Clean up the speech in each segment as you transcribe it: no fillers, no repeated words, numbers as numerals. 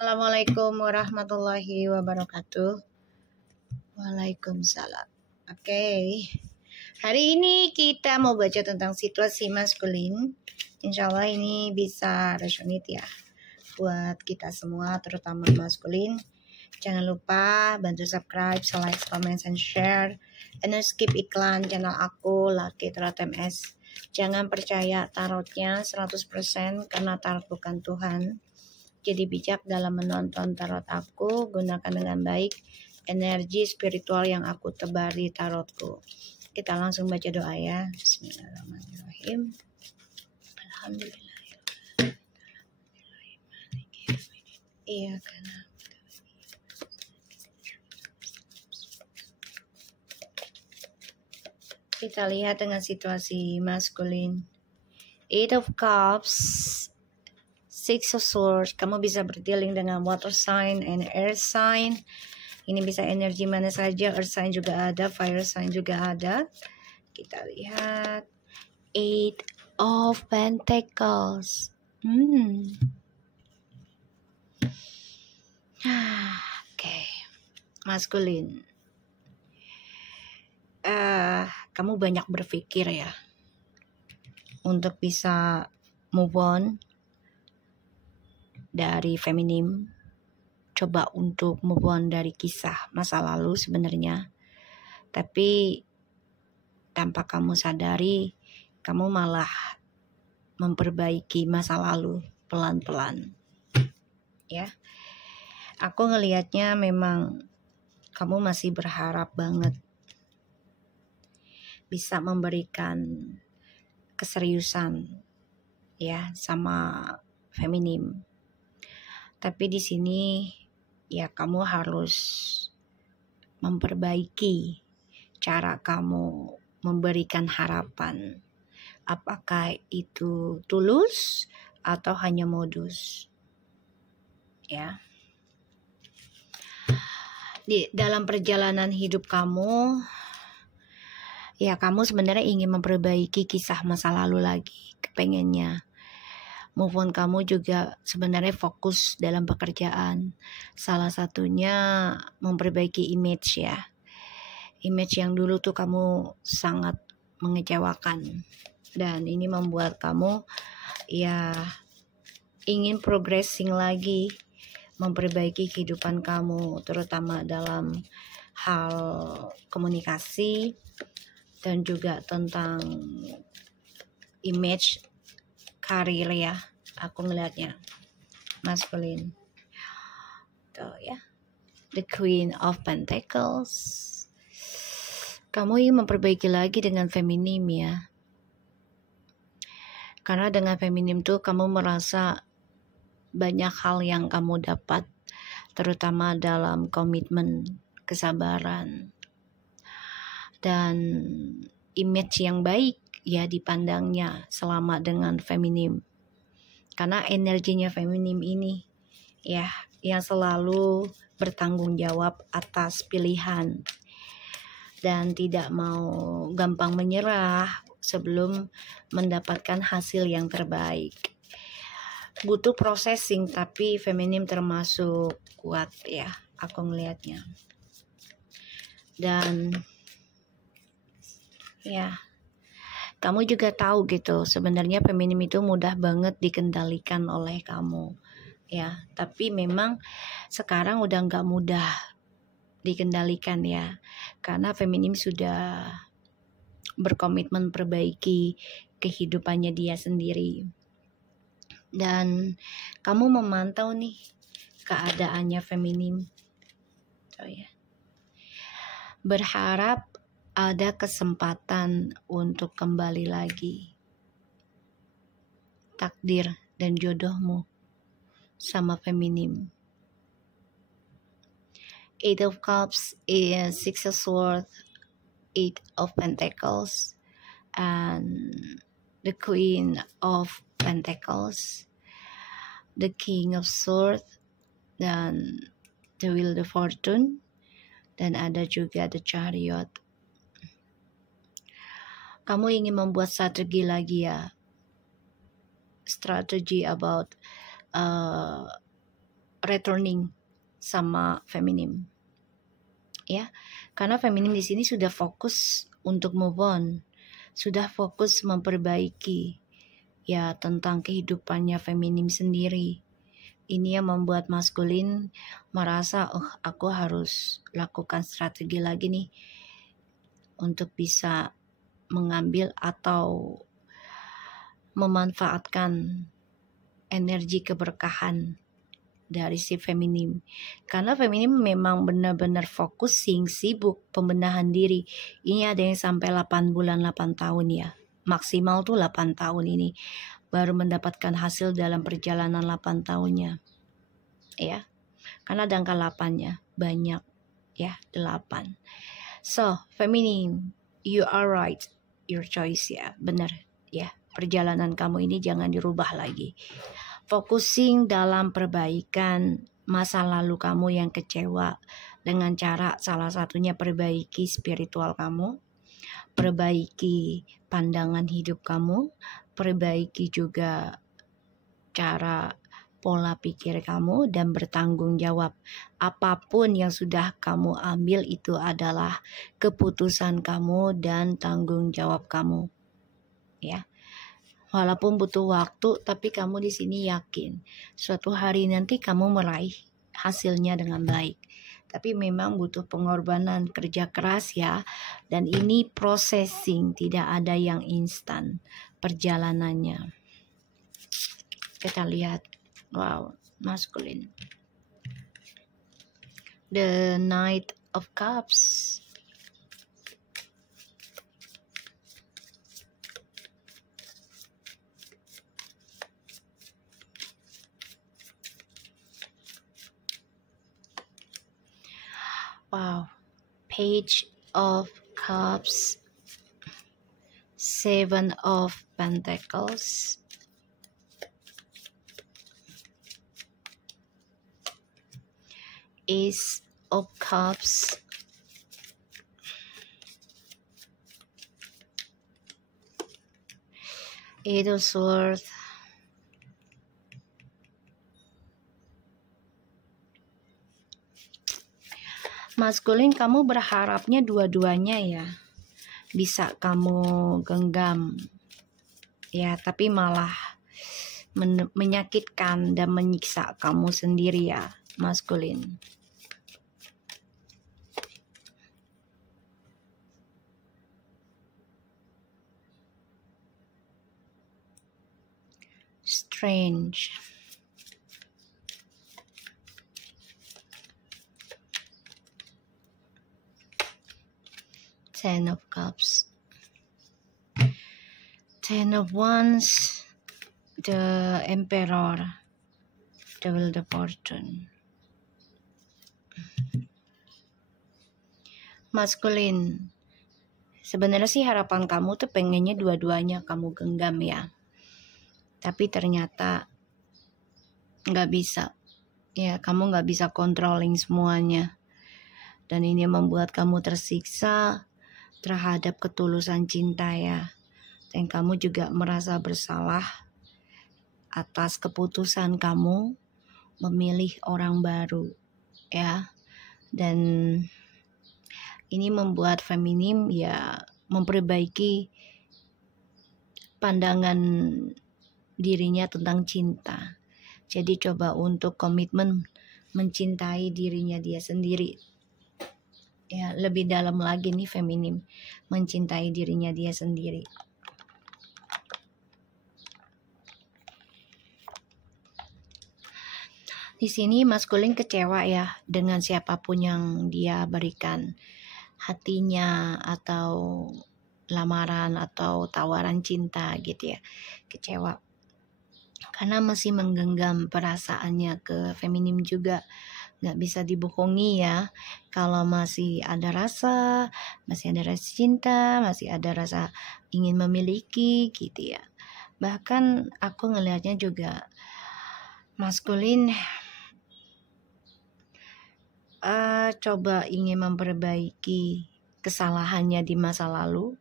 Assalamualaikum warahmatullahi wabarakatuh. Waalaikumsalam. Oke. Hari ini kita mau baca tentang situasi maskulin. Insya Allah ini bisa resonate ya buat kita semua, terutama maskulin. Jangan lupa bantu subscribe, like, comment, and share. And skip iklan channel aku, Lucky Tarot MS. Jangan percaya tarotnya 100% karena tarot bukan Tuhan. Jadi bijak dalam menonton tarot aku, gunakan dengan baik energi spiritual yang aku tebar di tarotku. Kita langsung baca doa ya. Bismillahirrahmanirrahim. Alhamdulillah. Iya karena kita lihat dengan situasi maskulin. Eight of Cups, Six of Swords. Kamu bisa berdealing dengan water sign and air sign. Ini bisa energi mana saja. Earth sign juga ada, fire sign juga ada. Kita lihat Eight of Pentacles. Oke. Maskulin. Kamu banyak berpikir ya untuk bisa move on dari feminim. Coba untuk move on dari kisah masa lalu sebenarnya. Tapi tanpa kamu sadari, kamu malah memperbaiki masa lalu pelan-pelan. Ya. Aku ngelihatnya memang kamu masih berharap banget bisa memberikan keseriusan ya sama feminim. Tapi di sini ya kamu harus memperbaiki cara kamu memberikan harapan. Apakah itu tulus atau hanya modus? Ya. Di dalam perjalanan hidup kamu, ya kamu sebenarnya ingin memperbaiki kisah masa lalu lagi. Kepengennya move on. Kamu juga sebenarnya fokus dalam pekerjaan. Salah satunya memperbaiki image ya. Image yang dulu tuh kamu sangat mengecewakan. Dan ini membuat kamu ya ingin progressing lagi. Memperbaiki kehidupan kamu. Terutama dalam hal komunikasi. Dan juga tentang image karir ya. Aku ngelihatnya maskulin. Tuh ya. The Queen of Pentacles. Kamu ingin memperbaiki lagi dengan feminim ya. Karena dengan feminim tuh kamu merasa banyak hal yang kamu dapat. Terutama dalam komitmen, kesabaran. Dan image yang baik ya dipandangnya selama dengan feminim. Karena energinya feminim ini ya yang selalu bertanggung jawab atas pilihan dan tidak mau gampang menyerah sebelum mendapatkan hasil yang terbaik. Butuh processing tapi feminim termasuk kuat ya, aku ngelihatnya. Dan ya, kamu juga tahu gitu, sebenarnya feminim itu mudah banget dikendalikan oleh kamu. Ya, tapi memang sekarang udah nggak mudah dikendalikan ya. Karena feminim sudah berkomitmen perbaiki kehidupannya dia sendiri. Dan kamu memantau nih keadaannya feminim. So, ya. Berharap ada kesempatan untuk kembali lagi. Takdir dan jodohmu sama feminim. Eight of Cups, Six of Swords, Eight of Pentacles, and the Queen of Pentacles, the King of Swords, dan the Wheel of Fortune, dan ada juga the Chariot. Kamu ingin membuat strategi lagi ya. Strategi about returning sama feminim. Ya, karena feminim di sini sudah fokus untuk move on, sudah fokus memperbaiki ya tentang kehidupannya feminim sendiri. Ini yang membuat maskulin merasa, aku harus lakukan strategi lagi nih untuk bisa mengambil atau memanfaatkan energi keberkahan dari si feminim. Karena feminim memang benar-benar focusing, sibuk pembenahan diri. Ini ada yang sampai 8 bulan, 8 tahun ya. Maksimal tuh 8 tahun ini. Baru mendapatkan hasil dalam perjalanan 8 tahunnya. Ya. Karena ada angka 8-nya. Banyak ya, 8. So, feminim, you are right. Your choice ya. Benar ya. Perjalanan kamu ini jangan dirubah lagi. Focusing dalam perbaikan masa lalu kamu yang kecewa dengan cara salah satunya perbaiki spiritual kamu, perbaiki pandangan hidup kamu, perbaiki juga cara pola pikir kamu dan bertanggung jawab. Apapun yang sudah kamu ambil itu adalah keputusan kamu dan tanggung jawab kamu. Ya. Walaupun butuh waktu, tapi kamu di sini yakin suatu hari nanti kamu meraih hasilnya dengan baik. Tapi memang butuh pengorbanan, kerja keras ya. Dan ini processing, tidak ada yang instan perjalanannya. Kita lihat, wow, maskulin. The Knight of Cups. Wow, Page of Cups, 7 of Pentacles, Ace of Cups, Eight of Swords, maskulin, kamu berharapnya dua-duanya ya bisa kamu genggam ya, tapi malah menyakitkan dan menyiksa kamu sendiri ya maskulin. Strange. Ten of Cups, Ten of Wands, the Emperor, the Wheel of Fortune. Maskulin, sebenarnya sih harapan kamu tuh pengennya dua-duanya kamu genggam ya, tapi ternyata nggak bisa ya, kamu nggak bisa controlling semuanya, dan ini membuat kamu tersiksa terhadap ketulusan cinta ya, dan kamu juga merasa bersalah atas keputusan kamu memilih orang baru ya, dan ini membuat feminim ya memperbaiki pandangan dirinya tentang cinta. Jadi coba untuk komitmen mencintai dirinya dia sendiri. Ya, lebih dalam lagi nih feminim, mencintai dirinya dia sendiri. Di sini maskulin kecewa ya dengan siapapun yang dia berikan hatinya atau lamaran atau tawaran cinta gitu ya. Kecewa karena masih menggenggam perasaannya ke feminim juga. Nggak bisa dibohongi ya, kalau masih ada rasa cinta, masih ada rasa ingin memiliki gitu ya. Bahkan aku ngelihatnya juga maskulin coba ingin memperbaiki kesalahannya di masa lalu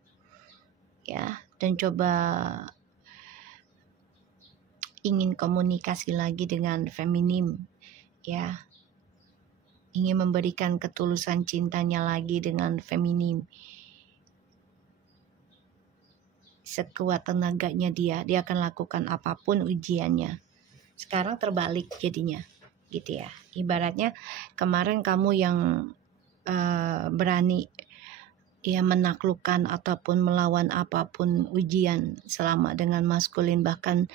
ya, dan coba ingin komunikasi lagi dengan feminim ya, ingin memberikan ketulusan cintanya lagi dengan feminim. Sekuat tenaganya dia akan lakukan apapun ujiannya. Sekarang terbalik jadinya, gitu ya. Ibaratnya kemarin kamu yang berani ya menaklukkan ataupun melawan apapun ujian selama dengan maskulin, bahkan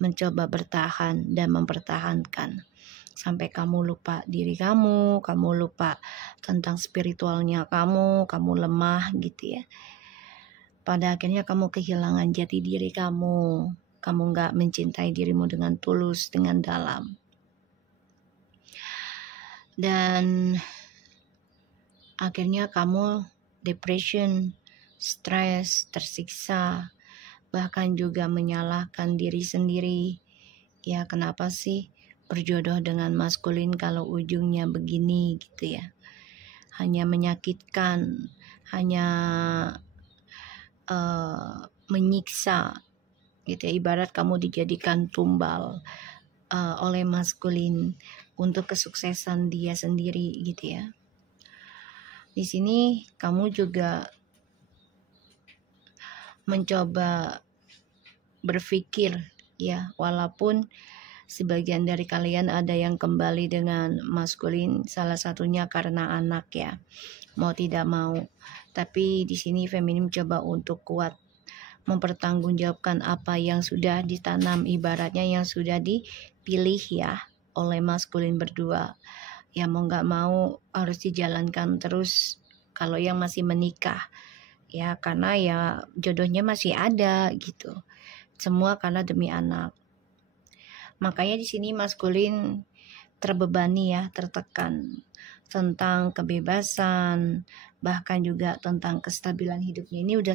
mencoba bertahan dan mempertahankan sampai kamu lupa diri kamu lupa tentang spiritualnya kamu lemah gitu ya. Pada akhirnya kamu kehilangan jati diri kamu nggak mencintai dirimu dengan tulus, dengan dalam. Dan akhirnya kamu depression, stres, tersiksa, bahkan juga menyalahkan diri sendiri. Ya, kenapa sih berjodoh dengan maskulin kalau ujungnya begini gitu ya. Hanya menyakitkan, hanya menyiksa gitu ya. Ibarat kamu dijadikan tumbal oleh maskulin untuk kesuksesan dia sendiri gitu ya. Di sini kamu juga mencoba berpikir ya, walaupun sebagian dari kalian ada yang kembali dengan maskulin, salah satunya karena anak ya, mau tidak mau. Tapi di sini feminim coba untuk kuat mempertanggungjawabkan apa yang sudah ditanam, ibaratnya yang sudah dipilih ya oleh maskulin berdua. Ya mau nggak mau harus dijalankan terus kalau yang masih menikah ya, karena ya jodohnya masih ada gitu. Semua karena demi anak. Makanya di sini maskulin terbebani ya, tertekan tentang kebebasan, bahkan juga tentang kestabilan hidupnya. Ini udah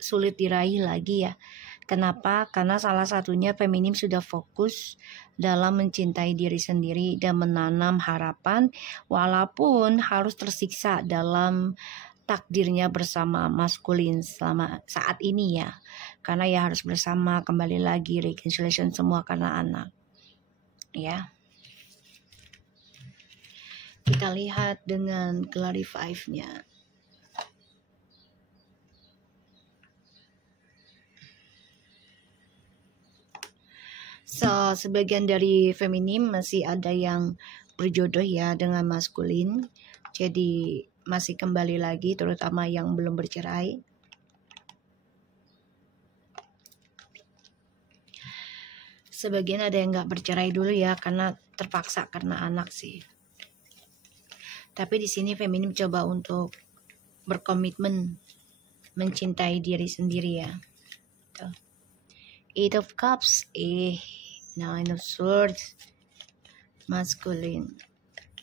sulit diraih lagi ya. Kenapa? Karena salah satunya feminim sudah fokus dalam mencintai diri sendiri dan menanam harapan, walaupun harus tersiksa dalam takdirnya bersama maskulin selama saat ini ya. Karena ya harus bersama, kembali lagi reconciliation semua karena anak. Ya. Kita lihat dengan clarify-nya. So, sebagian dari feminim masih ada yang berjodoh ya dengan maskulin. Jadi masih kembali lagi, terutama yang belum bercerai. Sebagian ada yang nggak bercerai dulu ya, karena terpaksa karena anak sih. Tapi di sini feminim coba untuk berkomitmen mencintai diri sendiri ya. Tuh. Eight of Cups, Nine of Swords, maskulin.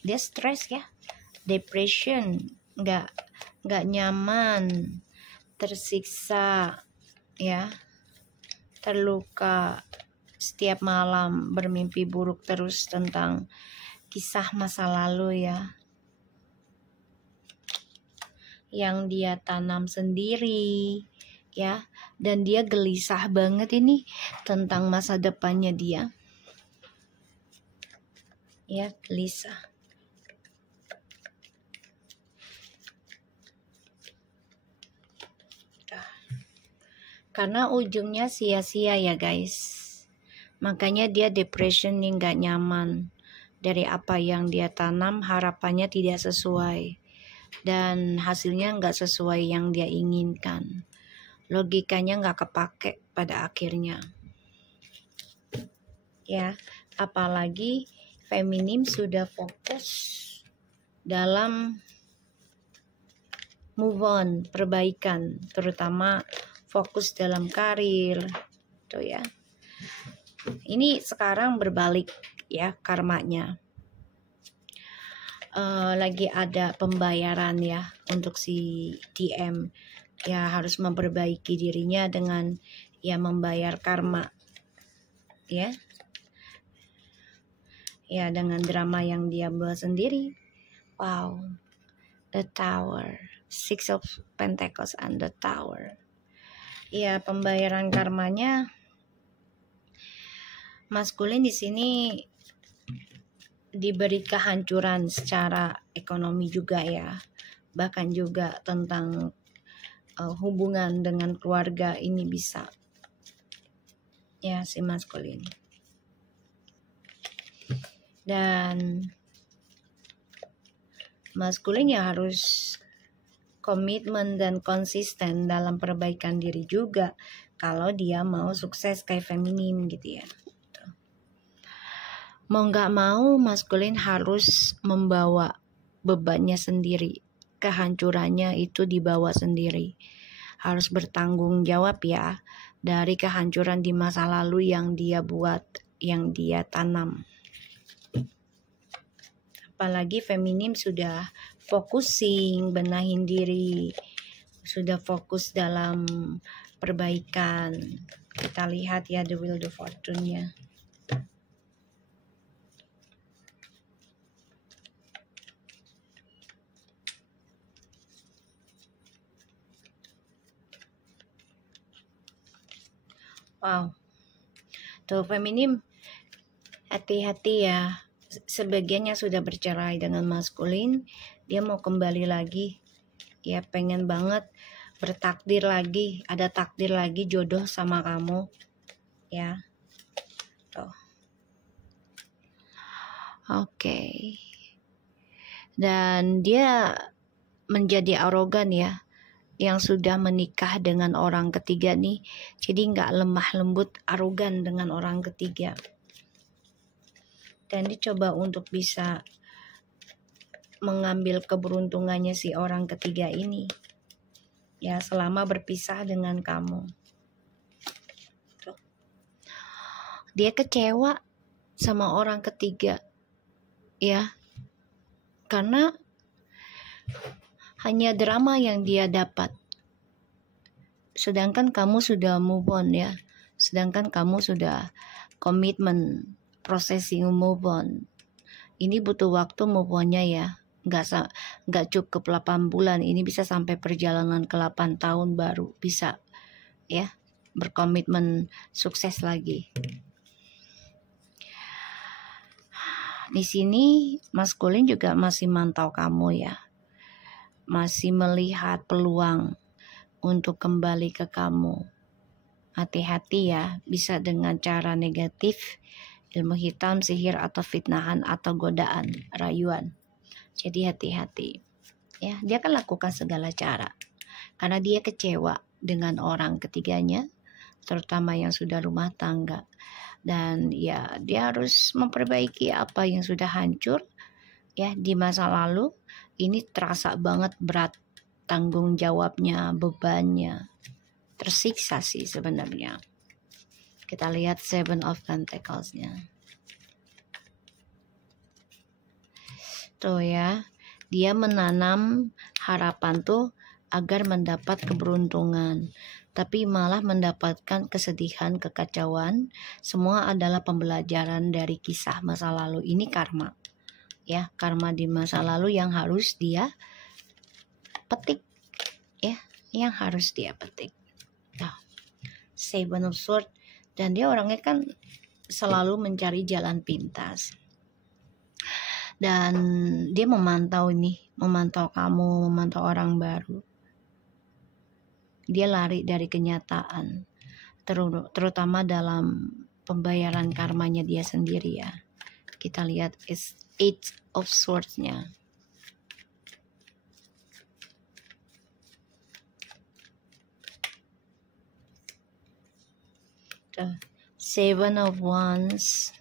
Dia stres ya, depression, nggak nyaman, tersiksa ya, terluka, setiap malam bermimpi buruk terus tentang kisah masa lalu ya, yang dia tanam sendiri ya, dan dia gelisah banget ini tentang masa depannya dia ya, gelisah. Karena ujungnya sia-sia ya guys, makanya dia depression nih, nggak nyaman dari apa yang dia tanam, harapannya tidak sesuai dan hasilnya nggak sesuai yang dia inginkan. Logikanya nggak kepake pada akhirnya ya. Apalagi feminim sudah fokus dalam move on, perbaikan, terutama fokus dalam karir tuh ya. Ini sekarang berbalik ya karmanya. Lagi ada pembayaran ya untuk si TM ya, harus memperbaiki dirinya dengan ya membayar karma ya, dengan drama yang dia buat sendiri. Wow, the Tower, Six of Pentacles and the Tower ya. Pembayaran karmanya maskulin di sini diberi kehancuran secara ekonomi juga ya, bahkan juga tentang hubungan dengan keluarga ini bisa ya si maskulin. Dan maskulin ya harus komitmen dan konsisten dalam perbaikan diri juga kalau dia mau sukses kayak feminim gitu ya. Mau nggak mau maskulin harus membawa bebannya sendiri, kehancurannya itu dibawa sendiri, harus bertanggung jawab ya dari kehancuran di masa lalu yang dia buat, yang dia tanam. Apalagi feminim sudah focusing, benahin diri, sudah fokus dalam perbaikan. Kita lihat ya the wheel of fortune-nya. Wow. Tuh feminim, hati-hati ya. Sebagiannya sudah bercerai dengan maskulin, dia mau kembali lagi, ya pengen banget bertakdir lagi, ada takdir lagi jodoh sama kamu, ya. Tuh. Oke. Dan dia menjadi arogan ya, yang sudah menikah dengan orang ketiga nih, jadi nggak lemah lembut, arogan dengan orang ketiga. Dan dicoba untuk bisa mengambil keberuntungannya si orang ketiga ini ya selama berpisah dengan kamu. Tuh. Dia kecewa sama orang ketiga ya, karena hanya drama yang dia dapat, sedangkan kamu sudah move on ya, sedangkan kamu sudah komitmen processing move on. Ini butuh waktu move on-nya ya, nggak cukup 8 bulan, ini bisa sampai perjalanan ke 8 tahun baru bisa ya berkomitmen sukses lagi. Di sini maskulin juga masih mantau kamu ya, masih melihat peluang untuk kembali ke kamu. Hati-hati ya, bisa dengan cara negatif, ilmu hitam, sihir, atau fitnahan, atau godaan, rayuan. Jadi hati-hati. Ya, dia akan lakukan segala cara. Karena dia kecewa dengan orang ketiganya, terutama yang sudah rumah tangga. Dan ya, dia harus memperbaiki apa yang sudah hancur ya di masa lalu. Ini terasa banget berat tanggung jawabnya, bebannya. Tersiksa sih sebenarnya. Kita lihat Seven of Pentacles-nya. Tuh ya, dia menanam harapan tuh agar mendapat keberuntungan, tapi malah mendapatkan kesedihan, kekacauan. Semua adalah pembelajaran dari kisah masa lalu. Ini karma. Ya, karma di masa lalu yang harus dia petik. Ya, yang harus dia petik. Nah, Seven of Swords. Dan dia orangnya kan selalu mencari jalan pintas. Dan dia memantau kamu, memantau orang baru. Dia lari dari kenyataan, terutama dalam pembayaran karmanya dia sendiri ya. Kita lihat Eight of Swords-nya. Seven of Wands.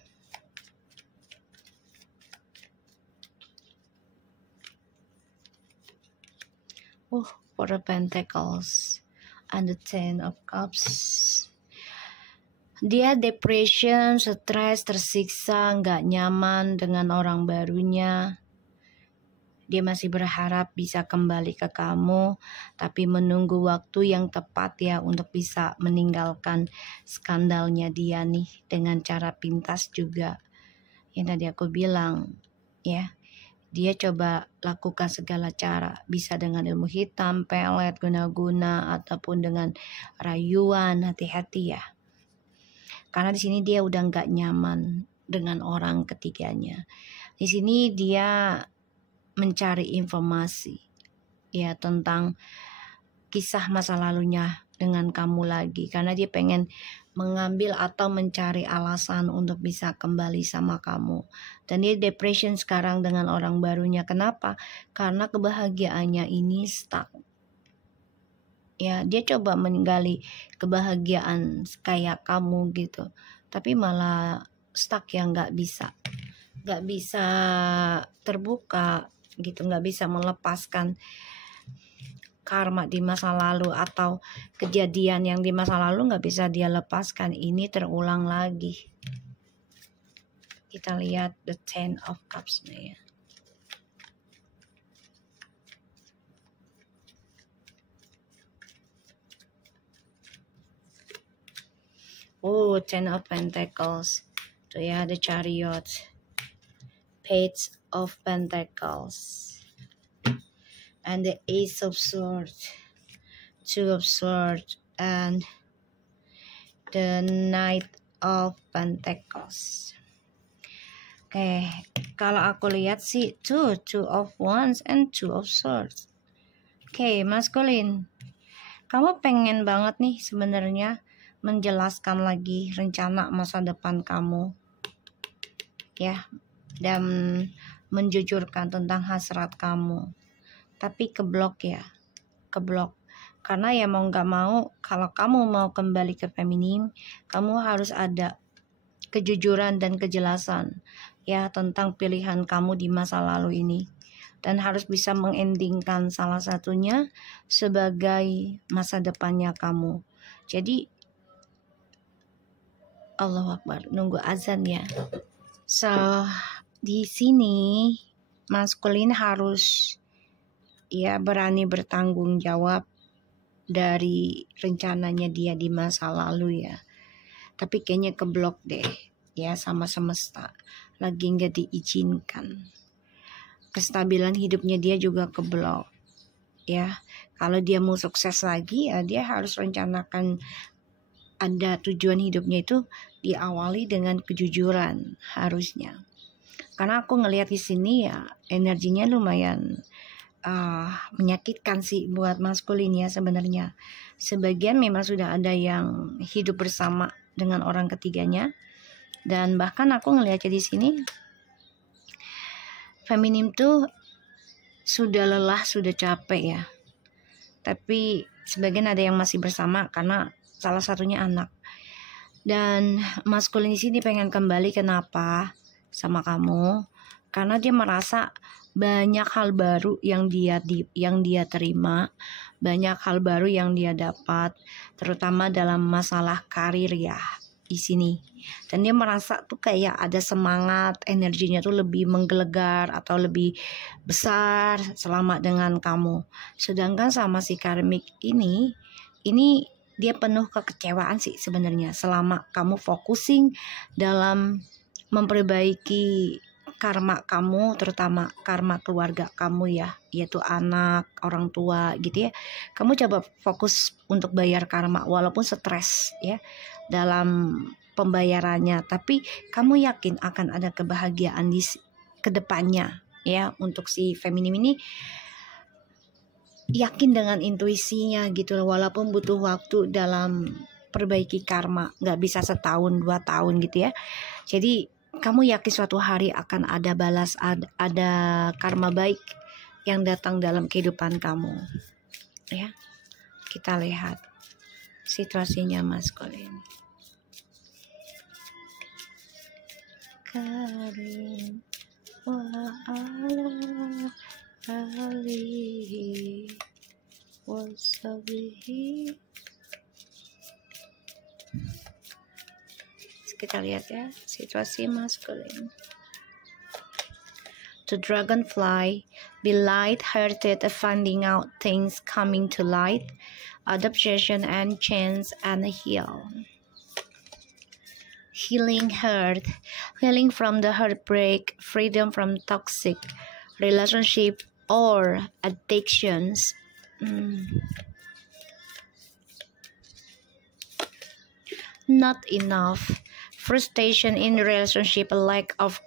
Four of Pentacles and the Ten of Cups. Dia depression, stres, tersiksa, nggak nyaman dengan orang barunya. Dia masih berharap bisa kembali ke kamu, tapi menunggu waktu yang tepat ya untuk bisa meninggalkan skandalnya dia nih dengan cara pintas juga. Yang tadi aku bilang ya, dia coba lakukan segala cara, bisa dengan ilmu hitam, pelet, guna-guna, ataupun dengan rayuan. Hati-hati ya, karena di sini dia udah nggak nyaman dengan orang ketiganya. Di sini dia mencari informasi ya tentang kisah masa lalunya dengan kamu lagi, karena dia pengen mengambil atau mencari alasan untuk bisa kembali sama kamu. Dan dia depression sekarang dengan orang barunya. Kenapa? Karena kebahagiaannya ini stuck. Ya, dia coba menggali kebahagiaan kayak kamu gitu, tapi malah stuck, ya nggak bisa terbuka gitu, nggak bisa melepaskan karma di masa lalu atau kejadian yang di masa lalu nggak bisa dia lepaskan. Ini terulang lagi. Kita lihat the Ten of Cups nih ya. Oh, Ten of Pentacles. Tuh ya, the Chariot. Page of Pentacles. And the Ace of Swords. Two of Swords. And the Knight of Pentacles. Oke, kalau aku lihat sih two of Wands and Two of Swords. Oke, maskulin. Kamu pengen banget nih sebenarnya menjelaskan lagi rencana masa depan kamu, ya, dan menjujurkan tentang hasrat kamu, tapi keblok ya, karena ya mau nggak mau, kalau kamu mau kembali ke feminim, kamu harus ada kejujuran dan kejelasan ya tentang pilihan kamu di masa lalu ini, dan harus bisa mengendingkan salah satunya sebagai masa depannya kamu. Jadi Allahu Akbar, nunggu azan ya. So, di sini maskulin harus ya berani bertanggung jawab dari rencananya dia di masa lalu ya. Tapi kayaknya keblok deh ya sama semesta. Lagi nggak diizinkan. Kestabilan hidupnya dia juga keblok ya. Kalau dia mau sukses lagi ya dia harus rencanakan, ada tujuan hidupnya itu diawali dengan kejujuran harusnya. Karena aku ngelihat di sini ya energinya lumayan menyakitkan sih buat maskulin ya sebenarnya. Sebagian memang sudah ada yang hidup bersama dengan orang ketiganya, dan bahkan aku ngelihatnya di sini feminim tuh sudah lelah, sudah capek ya. Tapi sebagian ada yang masih bersama karena salah satunya anak. Dan maskulin di sini pengen kembali, kenapa? Sama kamu, karena dia merasa banyak hal baru yang dia terima, banyak hal baru yang dia dapat, terutama dalam masalah karir ya di sini. Dan dia merasa tuh kayak ada semangat, energinya tuh lebih menggelegar atau lebih besar selama dengan kamu. Sedangkan sama si karmik ini dia penuh kekecewaan sih sebenarnya selama kamu focusing dalam memperbaiki karma kamu, terutama karma keluarga kamu ya, yaitu anak, orang tua gitu ya. Kamu coba fokus untuk bayar karma walaupun stres ya dalam pembayarannya, tapi kamu yakin akan ada kebahagiaan di kedepannya ya. Untuk si feminim ini yakin dengan intuisinya gitu loh, walaupun butuh waktu dalam perbaiki karma, nggak bisa setahun 2 tahun gitu ya. Jadi kamu yakin suatu hari akan ada balas, ada karma baik yang datang dalam kehidupan kamu ya. Kita lihat situasinya maskulin. Karim wa ala alihi washabihi. Kita lihat ya situasi maskulin. The dragonfly, be light-hearted at finding out things coming to light, adaptation and chance, and heal. Healing heart, healing from the heartbreak, freedom from toxic relationship or addictions. Not enough. Frustration in relationship, lack of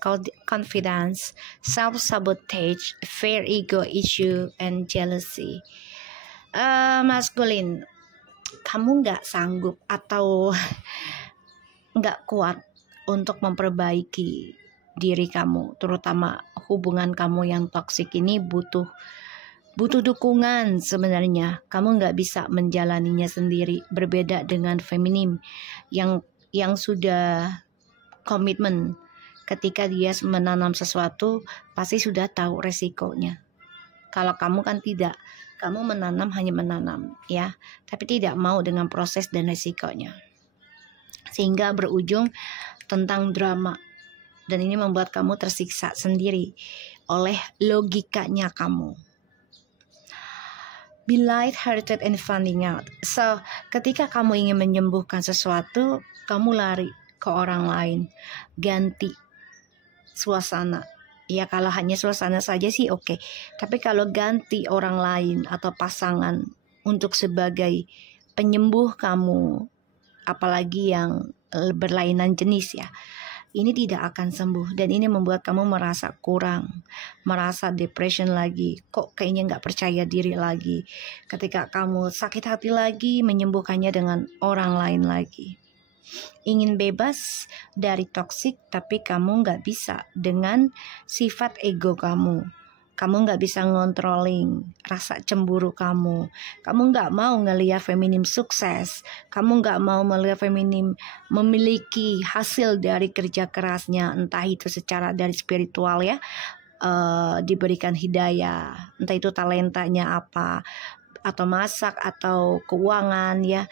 confidence, self-sabotage, fear, ego issue, and jealousy. Maskulin, kamu nggak sanggup atau nggak kuat untuk memperbaiki diri kamu, terutama hubungan kamu yang toksik ini butuh dukungan. Sebenarnya kamu nggak bisa menjalaninya sendiri, berbeda dengan feminim yang sudah komitmen. Ketika dia menanam sesuatu pasti sudah tahu resikonya. Kalau kamu kan tidak, kamu menanam hanya menanam ya, tapi tidak mau dengan proses dan resikonya, sehingga berujung tentang drama. Dan ini membuat kamu tersiksa sendiri oleh logikanya kamu. Be light-hearted and finding out. So, ketika kamu ingin menyembuhkan sesuatu, kamu lari ke orang lain, ganti suasana. Ya, kalau hanya suasana saja sih oke. Tapi kalau ganti orang lain atau pasangan untuk sebagai penyembuh kamu, apalagi yang berlainan jenis ya, ini tidak akan sembuh. Dan ini membuat kamu merasa kurang, merasa depression lagi, kok kayaknya nggak percaya diri lagi. Ketika kamu sakit hati lagi, menyembuhkannya dengan orang lain lagi. Ingin bebas dari toksik, tapi kamu nggak bisa dengan sifat ego kamu. Kamu nggak bisa ngontrolling rasa cemburu kamu. Kamu nggak mau ngelihat feminim sukses. Kamu nggak mau melihat feminim memiliki hasil dari kerja kerasnya, entah itu secara dari spiritual ya, diberikan hidayah, entah itu talentanya apa, atau masak atau keuangan ya.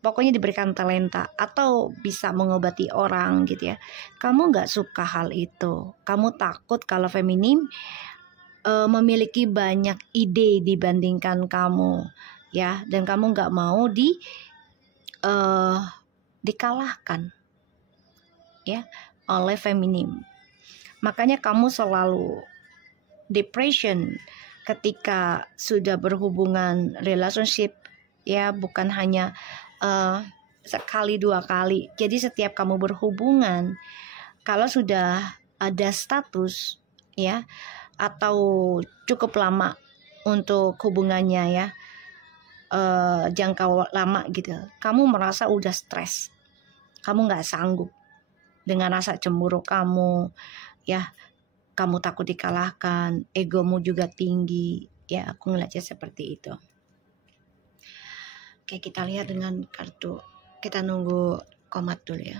Pokoknya diberikan talenta atau bisa mengobati orang gitu ya. Kamu nggak suka hal itu. Kamu takut kalau feminim memiliki banyak ide dibandingkan kamu ya, dan kamu nggak mau dikalahkan ya oleh feminim. Makanya kamu selalu depression ketika sudah berhubungan relationship ya, bukan hanya sekali dua kali. Jadi setiap kamu berhubungan, kalau sudah ada status ya, atau cukup lama untuk hubungannya ya, jangka lama gitu, kamu merasa udah stres, kamu nggak sanggup dengan rasa cemburu kamu ya, kamu takut dikalahkan, egomu juga tinggi ya. Aku ngeliatnya seperti itu. Oke, kita lihat dengan kartu. Kita nunggu komat dulu ya.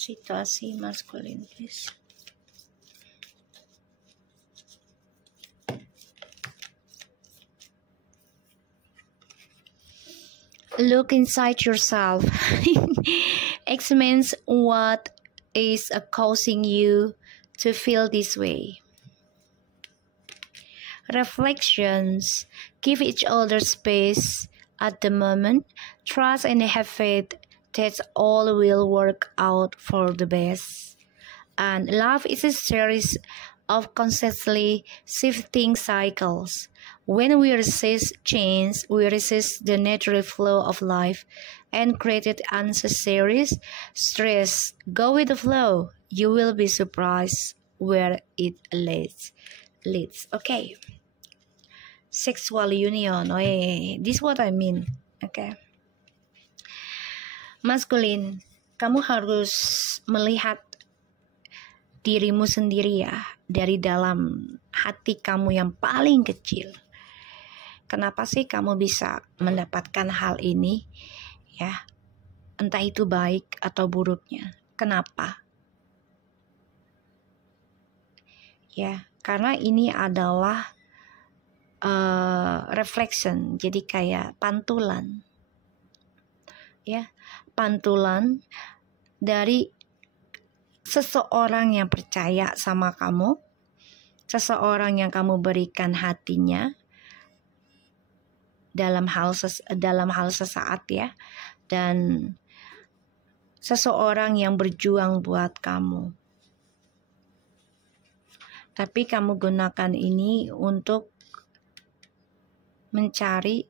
Situasi maskulin, please. Look inside yourself. Examine what is causing you to feel this way. Reflections. Give each other space at the moment. Trust and have faith that all will work out for the best. And love is a series of constantly shifting cycles. When we resist change, we resist the natural flow of life and create unnecessary stress. Go with the flow. You will be surprised where it leads. Okay. Sexual union. This is what I mean. Okay. Maskulin, kamu harus melihat dirimu sendiri ya, dari dalam hati kamu yang paling kecil. Kenapa sih kamu bisa mendapatkan hal ini ya, entah itu baik atau buruknya? Kenapa? Ya, karena ini adalah reflection, jadi kayak pantulan ya. pantulan dari seseorang yang percaya sama kamu, seseorang yang kamu berikan hatinya dalam hal sesaat ya, dan seseorang yang berjuang buat kamu. Tapi kamu gunakan ini untuk mencari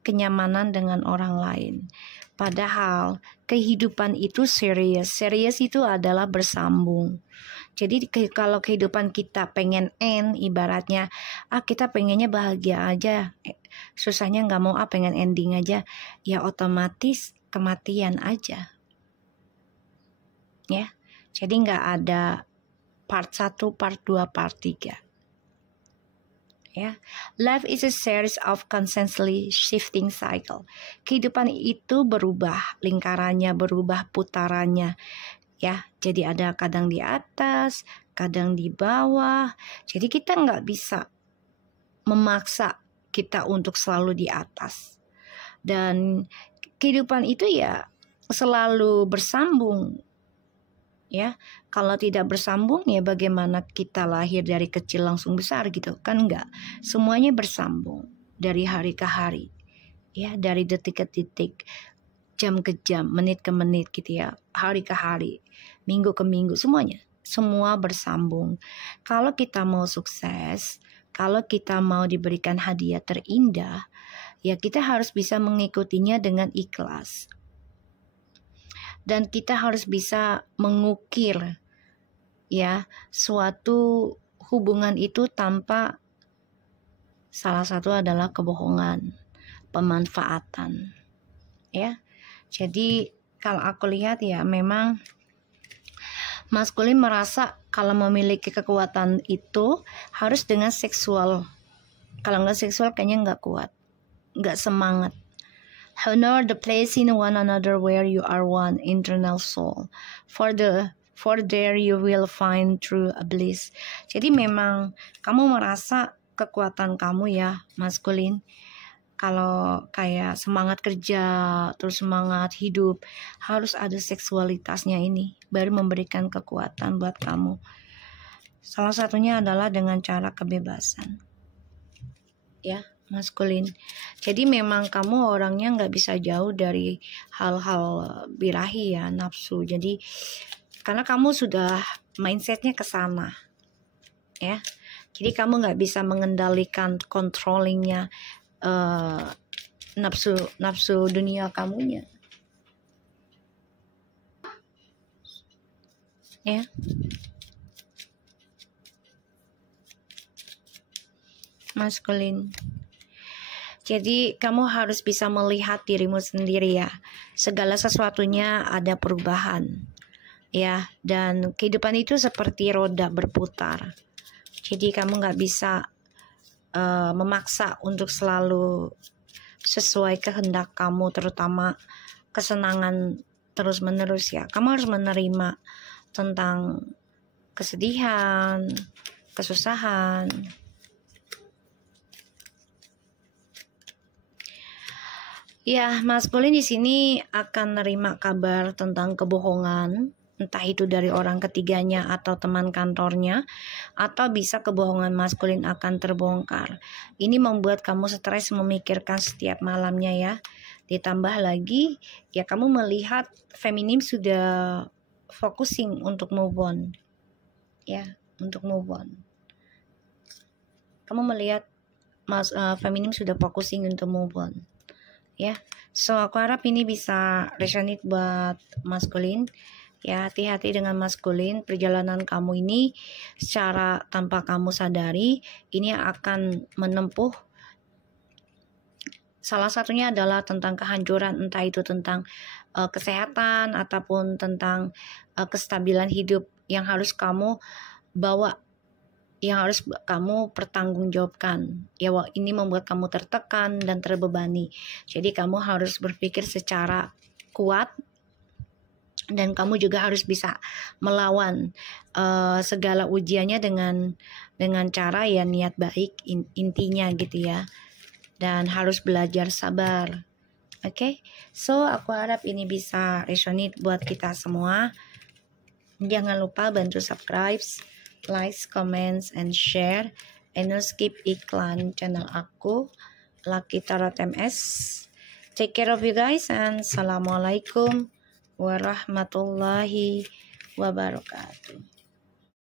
kenyamanan dengan orang lain. Padahal kehidupan itu serius. Serius itu adalah bersambung. Jadi kalau kehidupan kita pengen end, ibaratnya kita pengennya bahagia aja, susahnya nggak mau pengen ending aja, ya otomatis kematian aja. Ya, jadi nggak ada part 1, part 2, part 3. Ya, life is a series of constantly shifting cycle. Kehidupan itu berubah, lingkarannya berubah, putarannya. Ya, jadi ada kadang di atas, kadang di bawah. Jadi kita nggak bisa memaksa kita untuk selalu di atas. Dan kehidupan itu ya selalu bersambung. Ya, kalau tidak bersambung ya bagaimana kita lahir dari kecil langsung besar gitu kan? Enggak, semuanya bersambung dari hari ke hari, ya, dari detik ke detik, jam ke jam, menit ke menit gitu ya, hari ke hari, minggu ke minggu, semuanya, semua bersambung. Kalau kita mau sukses, kalau kita mau diberikan hadiah terindah, ya kita harus bisa mengikutinya dengan ikhlas. Dan kita harus bisa mengukir ya suatu hubungan itu tanpa salah satu adalah kebohongan, pemanfaatan. Ya. Jadi kalau aku lihat ya memang maskulin merasa kalau memiliki kekuatan itu harus dengan seksual. Kalau nggak seksual kayaknya nggak kuat, nggak semangat. Honor the place in one another where you are one internal soul. For there you will find true bliss. Jadi memang kamu merasa kekuatan kamu ya maskulin. Kalau kayak semangat kerja, terus semangat hidup, harus ada seksualitasnya ini, baru memberikan kekuatan buat kamu. Salah satunya adalah dengan cara kebebasan. Ya, maskulin. Jadi memang kamu orangnya nggak bisa jauh dari hal-hal birahi ya, nafsu. Jadi karena kamu sudah mindsetnya ke sana, ya. Jadi kamu nggak bisa mengendalikan controllingnya nafsu dunia kamunya, ya. Maskulin. Jadi kamu harus bisa melihat dirimu sendiri ya. Segala sesuatunya ada perubahan. Ya, dan kehidupan itu seperti roda berputar. Jadi kamu nggak bisa memaksa untuk selalu sesuai kehendak kamu, terutama kesenangan terus-menerus ya. Kamu harus menerima tentang kesedihan, kesusahan. Ya, maskulin di sini akan menerima kabar tentang kebohongan, entah itu dari orang ketiganya atau teman kantornya, atau bisa kebohongan maskulin akan terbongkar. Ini membuat kamu stres memikirkan setiap malamnya ya. Ditambah lagi, ya kamu melihat feminim sudah focusing untuk move on. Ya, untuk move on. Kamu melihat feminim sudah focusing untuk move on. Ya, so aku harap ini bisa resonate buat maskulin. Ya, hati-hati dengan maskulin. Perjalanan kamu ini secara tanpa kamu sadari ini akan menempuh. Salah satunya adalah tentang kehancuran, entah itu tentang kesehatan ataupun tentang kestabilan hidup yang harus kamu bawa, yang harus kamu pertanggungjawabkan. Ya, ini membuat kamu tertekan dan terbebani. Jadi kamu harus berpikir secara kuat dan kamu juga harus bisa melawan segala ujiannya dengan cara ya niat baik intinya gitu ya. Dan harus belajar sabar. Oke, so aku harap ini bisa resonate buat kita semua. Jangan lupa bantu subscribe, like, comments, and share. And no skip iklan channel aku, Lucky Tarot MS. Take care of you guys, and Assalamualaikum warahmatullahi wabarakatuh.